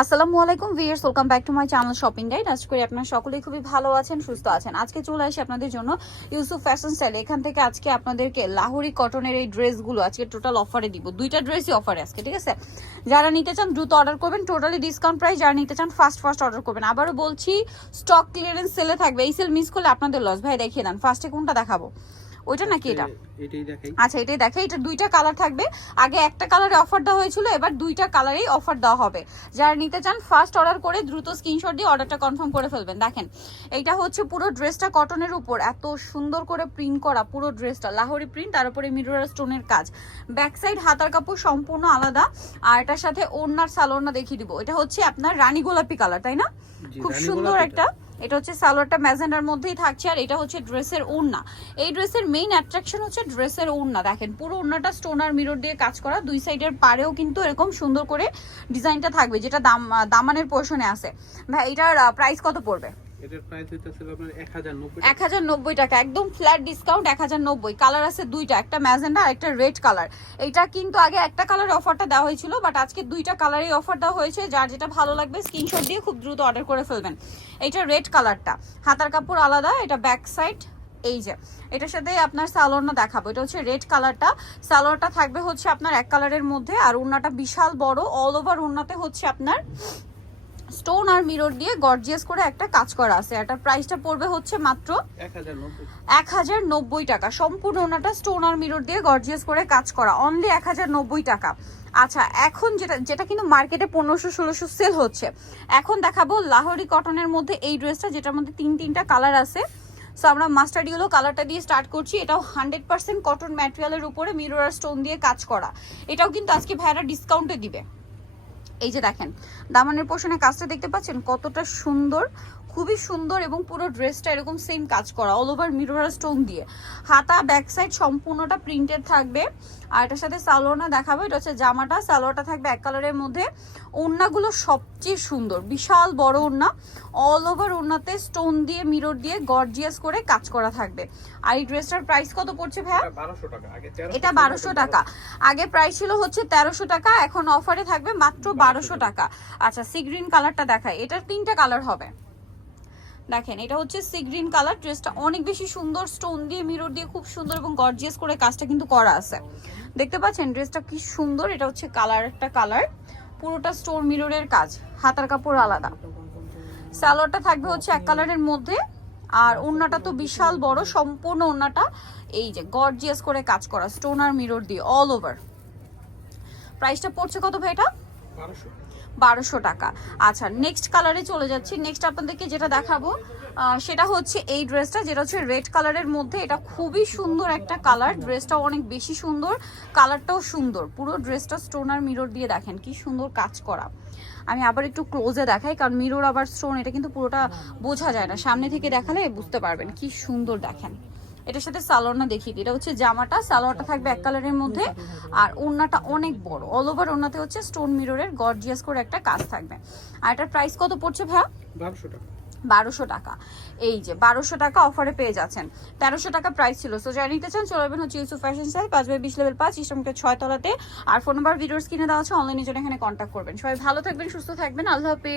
আসসালামু আলাইকুম viewers, welcome back to my channel shopping guide. আশা করি আপনারা সকলেই খুবই ভালো আছেন, সুস্থ আছেন। আজকে চলে আসি আপনাদের জন্য ইউসুফ ফ্যাশন স্টাইল। এখান থেকে আজকে আপনাদেরকে লাহোরি কটনের এই ড্রেসগুলো আজকে টোটাল অফারে দিব। দুইটা ড্রেসই অফারে আজকে, ঠিক আছে? যারা নিতে চান দ্রুত অর্ডার করবেন, টোটালি ডিসকাউন্ট প্রাইস। যারা নিতে চান ফার্স্ট অর্ডার করবেন। আবারও বলছি, স্টক ক্লিয়ারেন্স সেলে থাকবে। এই সেল মিস করলে আপনাদের লস। ভাই দেখিয়ে দেন ফার্স্টে কোনটা দেখাবো, ওইটা নাকি এটা? এটাই দেখাই। আচ্ছা, এটাই দেখাই। এটা দুইটা কালার থাকবে। আগে একটা কালারে অফার দেওয়া হয়েছিল, এবার দুইটা কালারেই অফার দেওয়া হবে। যারা নিতে চান ফার্স্ট অর্ডার করে দ্রুত স্ক্রিনশট দিয়ে অর্ডারটা কনফার্ম করে ফেলবেন। দেখেন, এইটা হচ্ছে পুরো ড্রেসটা কটনের উপর এত সুন্দর করে প্রিন্ট করা, পুরো ড্রেসটা লাহোরি প্রিন্ট, তার উপরে মিরর স্টোনের কাজ। ব্যাক সাইড হাতার কাপড় সম্পূর্ণ আলাদা, আর এটার সাথে ওড়নার সালোয়ারটা দেখিয়ে দিব। এটা হচ্ছে আপনার রানী গোলাপি কালার, তাই না? খুব সুন্দর একটা। এটা হচ্ছে সালোয়ারটা ম্যাজেন্ডার মধ্যেই থাকছে, আর এটা হচ্ছে ড্রেসের ওড়না। এই ড্রেসের মেইন অ্যাট্রাকশন হচ্ছে ড্রেসের ওড়না। দেখেন, পুরো ওড়নাটা স্টোন আর মিরর দিয়ে কাজ করা। দুই সাইডের পাড়েও কিন্তু এরকম সুন্দর করে ডিজাইনটা থাকবে, যেটা দামানের পোর্শনে আছে। ভাই এটার প্রাইস কত পড়বে? এটার প্রাইস হইতাছিল আপনার 1090 1090 টাকা, একদম ফ্ল্যাট ডিসকাউন্ট 1090। কালার আছে দুইটা, একটা ম্যাজেন্ডা আর একটা রেড কালার। এটা কিন্তু আগে একটা কালারে অফারটা দেওয়া হয়েছিল, বাট আজকে দুইটা কালারেই অফার দেওয়া হয়েছে। যার যেটা ভালো লাগবে স্ক্রিনশট দিয়ে খুব দ্রুত অর্ডার করে ফেলবেন। এইটা রেড কালারটা, হাতার কাপড় আলাদা, এটা ব্যাক সাইড। এই যে এটার সাথে আপনার সালোয়ারটা দেখাবো। এটা হচ্ছে রেড কালারটা, সালোয়ারটা থাকবে হচ্ছে আপনার এক কালারের মধ্যে, আর ওড়নাটা বিশাল বড়। অল ওভার ওড়নাতে হচ্ছে আপনার স্টোন আর মিরর দিয়ে গর্জিয়াস করে একটা কাজ করা আছে। এটার প্রাইসটা পড়বে হচ্ছে মাত্র 1090 টাকা। সম্পূর্ণ ওনাটা স্টোন আর মিরর দিয়ে গর্জিয়াস করে কাজ করা, অনলি 1090 টাকা। আচ্ছা, এখন যেটা কিন্তু মার্কেটে 1500-1600 সেল হচ্ছে, এখন দেখাবো লাহোরি কটনের মধ্যে এই ড্রেসটা, যেটার মধ্যে তিনটা কালার আছে। সো আমরা মাস্টার্ড ইয়েলো কালারটা দিয়ে স্টার্ট করছি। এটাও 100% কটন ম্যাটেরিয়ালের উপরে মিরর আর স্টোন দিয়ে কাজ করা। এটাও কিন্তু আজকে ভাইরা ডিসকাউন্টে দিবে। এই যে দেখেন, দামানের পোর্শনে কাজটা দেখতে পাচ্ছেন কতটা সুন্দর, খুবই সুন্দর। এবং পুরো ড্রেসটা এরকম সেম কাজ করা, অল ওভার মিরর স্টোন দিয়ে। হাতা ব্যাক সাইড সম্পূর্ণটা প্রিন্টেড থাকবে। আর এটার সাথে সালোয়ারটা দেখাবো। এটা হচ্ছে জামাটা, সালোয়ারটা থাকবে এক কালারের মধ্যে। ওড়নাগুলো সবচেয়ে সুন্দর, বিশাল বড় ওড়না। অল ওভার ওড়নাতে স্টোন দিয়ে মিরর দিয়ে গর্জিয়াস করে কাজ করা থাকবে। আর এই ড্রেসটার প্রাইস কত পড়ছে ভাইয়া? এটা 1200 টাকা। আগে প্রাইস ছিল হচ্ছে 1300 টাকা, এখন অফারে থাকবে মাত্র 1200 টাকা। আচ্ছা, সি গ্রিন কালারটা দেখায়। এটার তিনটা কালার হবে। দেখেন, এটা হচ্ছে সি গ্রিন কালার। ড্রেসটা অনেক বেশি সুন্দর, স্টোন দিয়ে মিরর দিয়ে খুব সুন্দর এবং গর্জিয়াস করে কাজটা কিন্তু করা আছে। দেখতে পাচ্ছেন ড্রেসটা কি সুন্দর। এটা হচ্ছে একটা কালার, পুরোটা স্টোন মিররের কাজ, হাতার কাপড় আলাদা। সালোয়ারটা থাকবে হচ্ছে এক কালারের মধ্যে, আর ওড়নাটা তো বিশাল বড়, সম্পূর্ণ ওড়নাটা এই যে গর্জিয়াস করে কাজ করা, স্টোন আর মিরর দিয়ে অল ওভার। প্রাইসটা পড়ছে কত ভাই এটা? 1200 টাকা। আচ্ছা, নেক্সট কালারে চলে যাচ্ছি। নেক্সট আপনাদেরকে যেটা দেখাবো সেটা হচ্ছে এই ড্রেসটা, যেটা হচ্ছে রেড কালারের মধ্যে। এটা খুবই সুন্দর একটা কালার, ড্রেসটাও অনেক বেশি সুন্দর, কালারটাও সুন্দর। পুরো ড্রেসটা স্টোন আর মিরর দিয়ে দেখেন কি সুন্দর কাজ করা। আমি আবার একটু ক্লোজে দেখাই, কারণ মিরর আবার স্টোন, এটা কিন্তু পুরোটা বোঝা যায় না, সামনে থেকে দেখালে বুঝতে পারবেন কি সুন্দর। দেখেন, এটার সাথে সালোয়ারটা দেখিয়ে দিই। এটা হচ্ছে জামাটা, সালোয়ারটা থাকবে এক কালারের মধ্যে, আর ওড়নাটা অনেক বড়। অল ওভার ওড়নাতে হচ্ছে স্টোন মিররের গর্জিয়াস করে একটা কাজ থাকবে। আর এটার প্রাইস কত পড়ছে ভাইয়া? 1200 টাকা। 1200 টাকা। এই যে 1200 টাকা অফারে পেয়ে যাচ্ছেন। 1300 টাকা প্রাইস ছিল। সো যারা নিতে চান চলে যাবেন হচ্ছে ইউসুফ ফ্যাশন স্টাইল, 5/20 লেভেল 5, ইস্টার্নকে 6 তলাতে। আর ফোন নাম্বার ভিডিওস কিনে দেওয়া আছে, অনলাইনে জন্য এখানে কন্ট্যাক্ট করবেন। সবাই ভালো থাকবেন, সুস্থ থাকবেন, আল্লাহ হাফেজ।